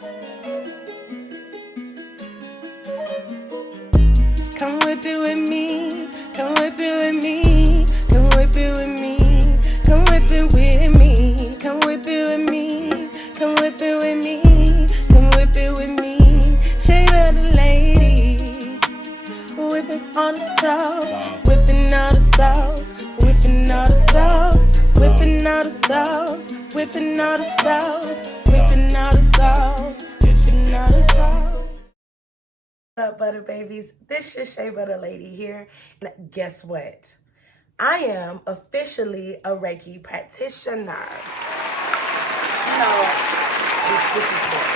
Come whip it with me, come whip it with me, come whip it with me, come whip it with me, come whip it with me, come whip it with me, come whip it with me. Shea the lady, whipping all the sauce, whipping all the sauce, whipping all the sauce, whipping all the sauce, whipping all the sauce, whipping all the sauce, whipping all the sauce. What up, butter babies? This is Shea Butter Lady here. And guess what? I am officially a Reiki practitioner. You know, this is good.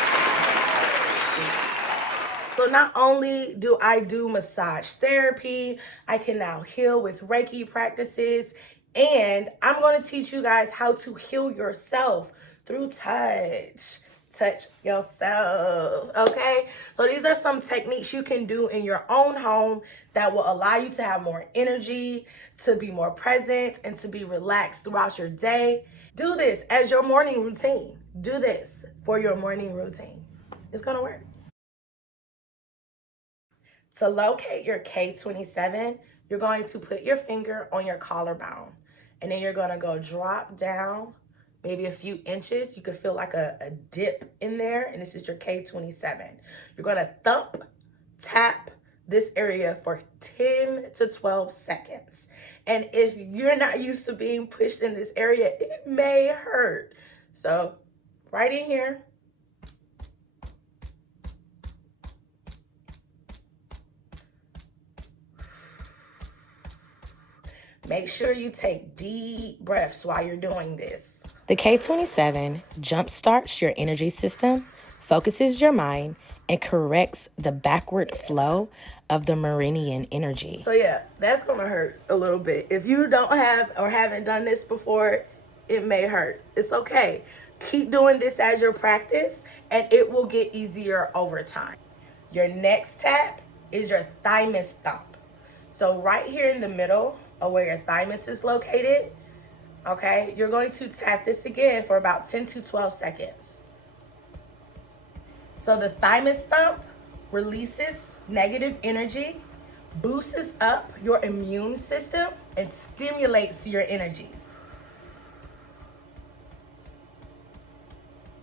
So not only do I do massage therapy, I can now heal with Reiki practices, and I'm going to teach you guys how to heal yourself through touch. Touch yourself, okay? So these are some techniques you can do in your own home that will allow you to have more energy, to be more present, and to be relaxed throughout your day. Do this as your morning routine. Do this for your morning routine. It's gonna work. To locate your K27, you're going to put your finger on your collarbone, and then you're gonna go drop down maybe a few inches. You could feel like a dip in there, and this is your K27. You're gonna thump, tap this area for 10 to 12 seconds. And if you're not used to being pushed in this area, it may hurt. So right in here. Make sure you take deep breaths while you're doing this. The K27 jumpstarts your energy system, focuses your mind, and corrects the backward flow of the meridian energy. So yeah, that's gonna hurt a little bit. If you don't have or haven't done this before, it may hurt. It's okay. Keep doing this as your practice, and it will get easier over time. Your next tap is your Thymus Thump. So right here in the middle of where your thymus is located, okay, you're going to tap this again for about 10 to 12 seconds. So the Thymus Thump releases negative energy, boosts up your immune system, and stimulates your energies.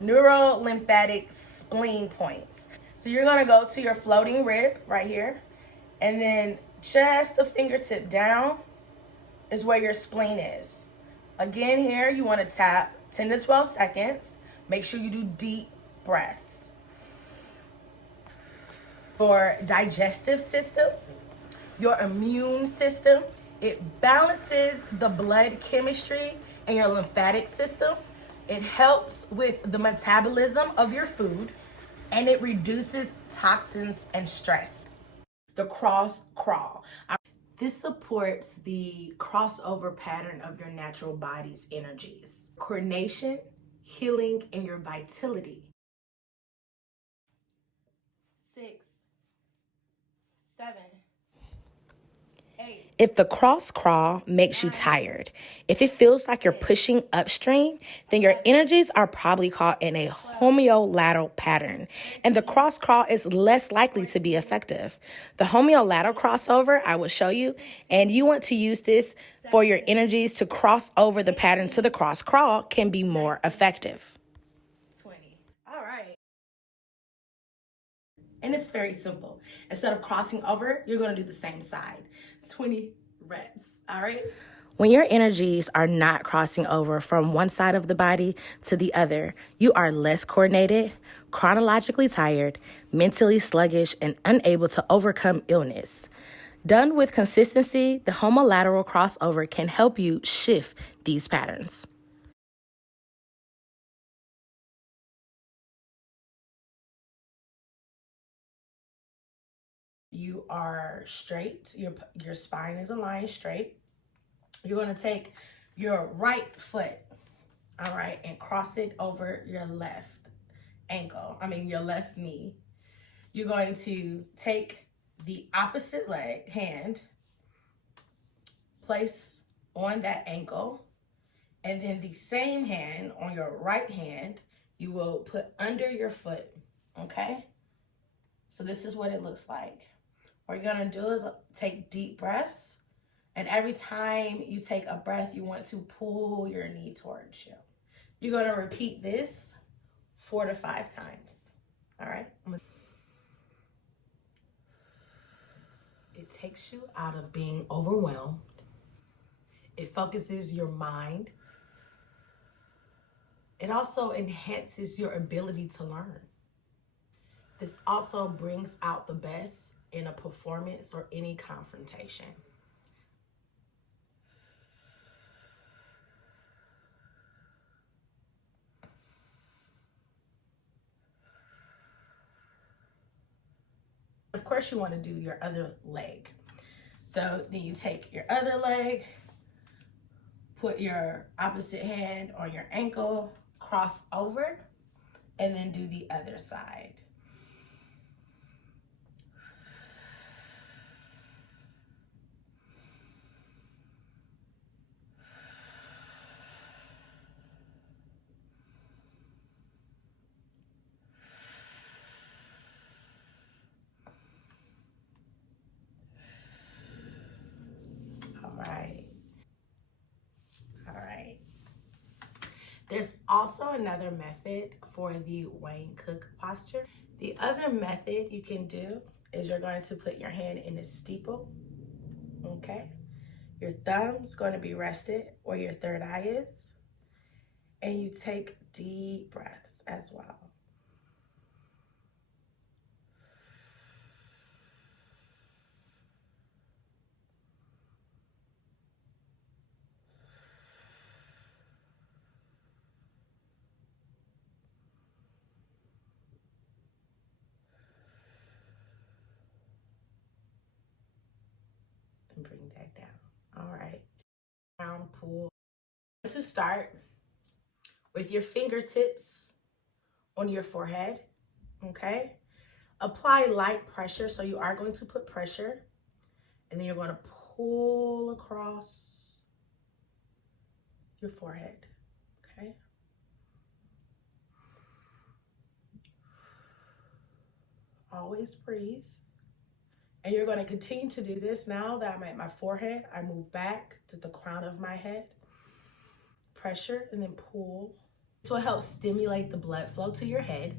Neurolymphatic spleen points. So you're gonna go to your floating rib right here, and then just a fingertip down is where your spleen is. Again, here you want to tap 10 to 12 seconds. Make sure you do deep breaths. For digestive system, your immune system, it balances the blood chemistry and your lymphatic system. It helps with the metabolism of your food, and it reduces toxins and stress. The cross crawl. This supports the crossover pattern of your natural body's energies. Coordination, healing, and your vitality. 6, 7, 8. If the cross crawl makes you tired, if it feels like you're pushing upstream, then your energies are probably caught in a homolateral pattern, and the cross crawl is less likely to be effective. The homolateral crossover I will show you, and you want to use this for your energies to cross over the pattern to the cross crawl, can be more effective. 20. All right. And it's very simple. Instead of crossing over, you're going to do the same side. It's 20 reps, all right? When your energies are not crossing over from one side of the body to the other, you are less coordinated, chronologically tired, mentally sluggish, and unable to overcome illness. Done with consistency, the homolateral crossover can help you shift these patterns. You are straight, your spine is aligned straight. You're going to take your right foot, all right, and cross it over your left your left knee. You're going to take the opposite hand, place on that ankle, and then the same hand on your right hand, you will put under your foot okay? So this is what it looks like. What you're gonna do is take deep breaths, and every time you take a breath, you want to pull your knee towards you. You're gonna repeat this 4 to 5 times, all right? It takes you out of being overwhelmed. It focuses your mind. It also enhances your ability to learn. This also brings out the best in a performance or any confrontation. Of course, you want to do your other leg. So then you take your other leg, put your opposite hand on your ankle, cross over, and then do the other side. All right. All right. There's also another method for the Wayne Cook posture. The other method you can do is you're going to put your hand in a steeple, okay? Your thumb's going to be rested where your third eye is, and you take deep breaths as well. And bring that down. All right. Round pull. To start with your fingertips on your forehead, okay? Apply light pressure, so you are going to put pressure, and then you're going to pull across your forehead, okay? Always breathe. And you're going to continue to do this. Now that I'm at my forehead, I move back to the crown of my head. Pressure and then pull. This will help stimulate the blood flow to your head.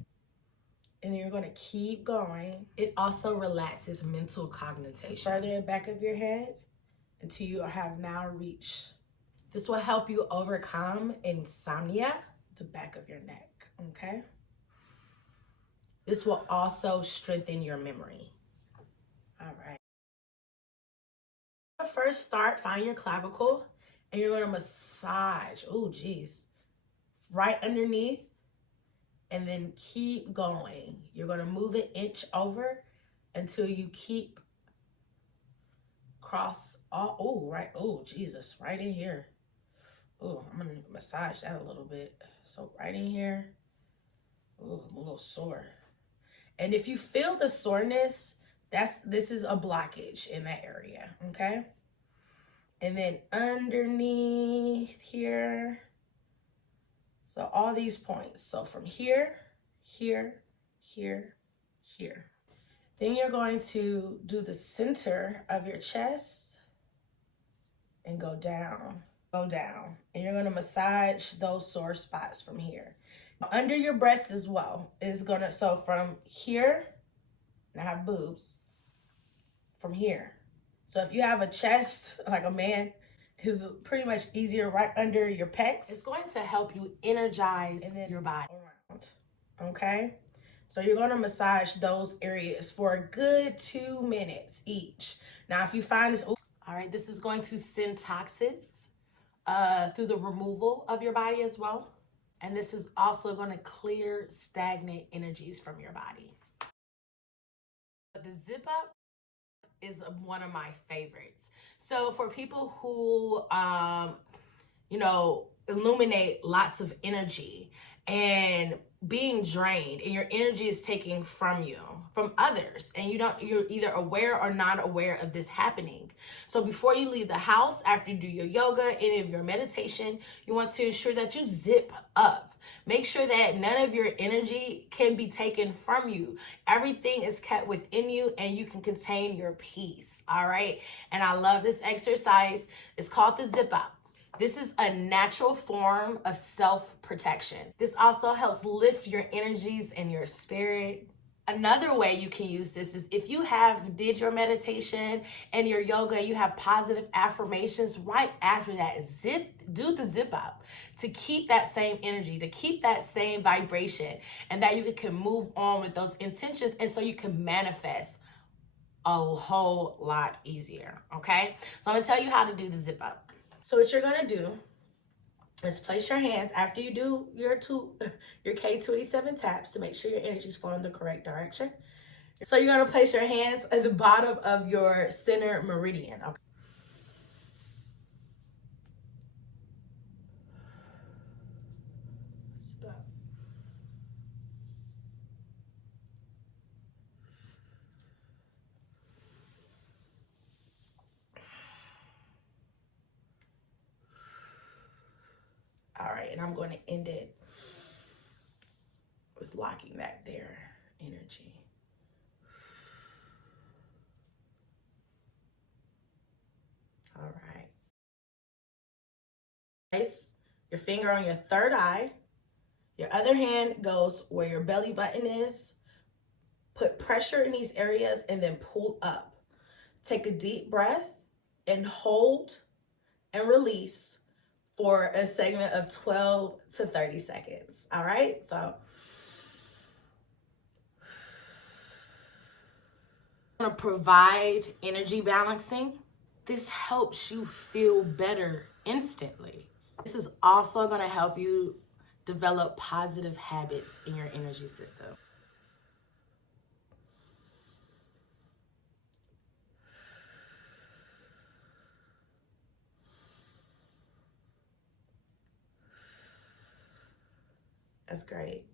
And then you're going to keep going. It also relaxes mental cognition. Further back of your head until you have now reached. This will help you overcome insomnia, the back of your neck, okay? This will also strengthen your memory. All right. First start, find your clavicle, and you're gonna massage, oh geez, right underneath, and then keep going. You're gonna move an inch over until you keep cross all, oh, right, oh Jesus, right in here. Oh, I'm gonna massage that a little bit. So right in here, oh, I'm a little sore. And if you feel the soreness, this is a blockage in that area, okay? And then underneath here, so all these points. So from here, here, here, here. Then you're going to do the center of your chest and go down, And you're gonna massage those sore spots from here. Under your breast as well is gonna, so from here, and I have boobs, from here. So if you have a chest like a man, it's pretty much easier right under your pecs. It's going to help you energize your body around, okay? So you're gonna massage those areas for a good 2 minutes each. Now, if you find this, all right, this is going to send toxins through the removal of your body as well. And this is also gonna clear stagnant energies from your body. The zip up is one of my favorites. So for people who, illuminate lots of energy and being drained and your energy is taken from you, from others, and you're either aware or not aware of this happening. So before you leave the house, after you do your yoga, any of your meditation, you want to ensure that you zip up. Make sure that none of your energy can be taken from you. Everything is kept within you and you can contain your peace. All right. And I love this exercise. It's called the zip up. This is a natural form of self-protection. This also helps lift your energies and your spirit. Another way you can use this is if you did your meditation and your yoga and you have positive affirmations, right after that, do the zip up to keep that same energy, to keep that same vibration, and that you can move on with those intentions, and so you can manifest a whole lot easier, okay? So I'm gonna tell you how to do the zip up. So what you're gonna do is place your hands after you do your K27 taps to make sure your energy's flowing the correct direction. So you're gonna place your hands at the bottom of your center meridian. Okay. All right, and I'm going to end it with locking back their energy. All right. Place your finger on your third eye. Your other hand goes where your belly button is. Put pressure in these areas and then pull up. Take a deep breath and hold and release for a segment of 12 to 30 seconds. All right, so I'm gonna provide energy balancing. This helps you feel better instantly. This is also gonna help you develop positive habits in your energy system. That's great.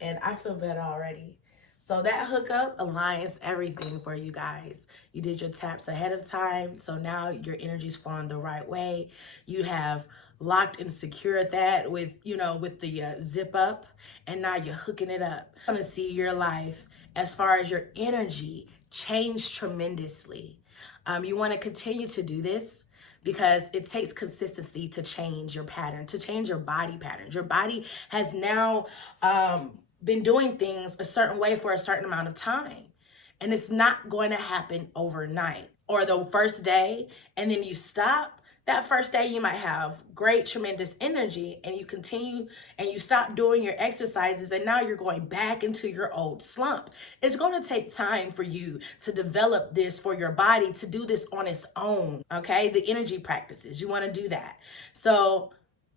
And I feel better already. So that hookup aligns everything for you guys. You did your taps ahead of time, so now your energy's flowing the right way. You have locked and secured that with, with the zip up, and now you're hooking it up. I'm gonna see your life as far as your energy change tremendously. You want to continue to do this because it takes consistency to change your pattern, to change your body patterns. Your body has now been doing things a certain way for a certain amount of time. And it's not going to happen overnight or the first day, and then you stop. That first day you might have great, tremendous energy, and you continue and you stop doing your exercises, and now you're going back into your old slump. It's going to take time for you to develop this, for your body to do this on its own, okay? The energy practices, you want to do that. So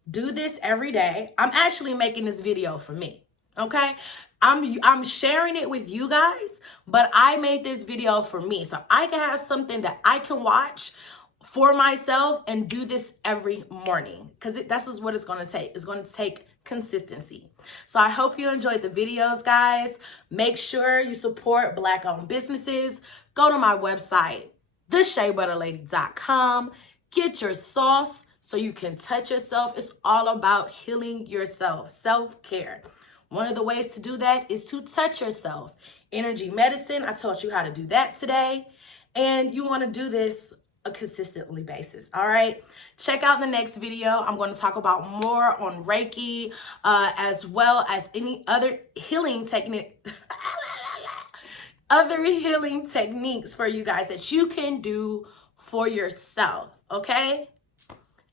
do this every day. I'm actually making this video for me, okay? I'm sharing it with you guys, but I made this video for me so I can have something that I can watch for myself and do this every morning, because that's just what it's going to take. It's going to take consistency. So I hope you enjoyed the videos, guys. Make sure you support Black-owned businesses. Go to my website, thesheabutterlady.com. Get your sauce so you can touch yourself. It's all about healing yourself, self-care. One of the ways to do that is to touch yourself. Energy medicine, I taught you how to do that today. And you want to do this a consistently basis. All right, check out the next video. I'm going to talk about more on Reiki, as well as any other healing technique other healing techniques for you guys that you can do for yourself. Okay,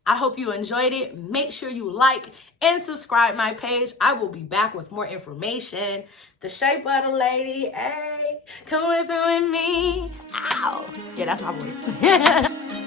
I hope you enjoyed it. Make sure you like and subscribe my page. I will be back with more information. The Shea Butter Lady, hey, come with me. Ow. Yeah, that's my voice.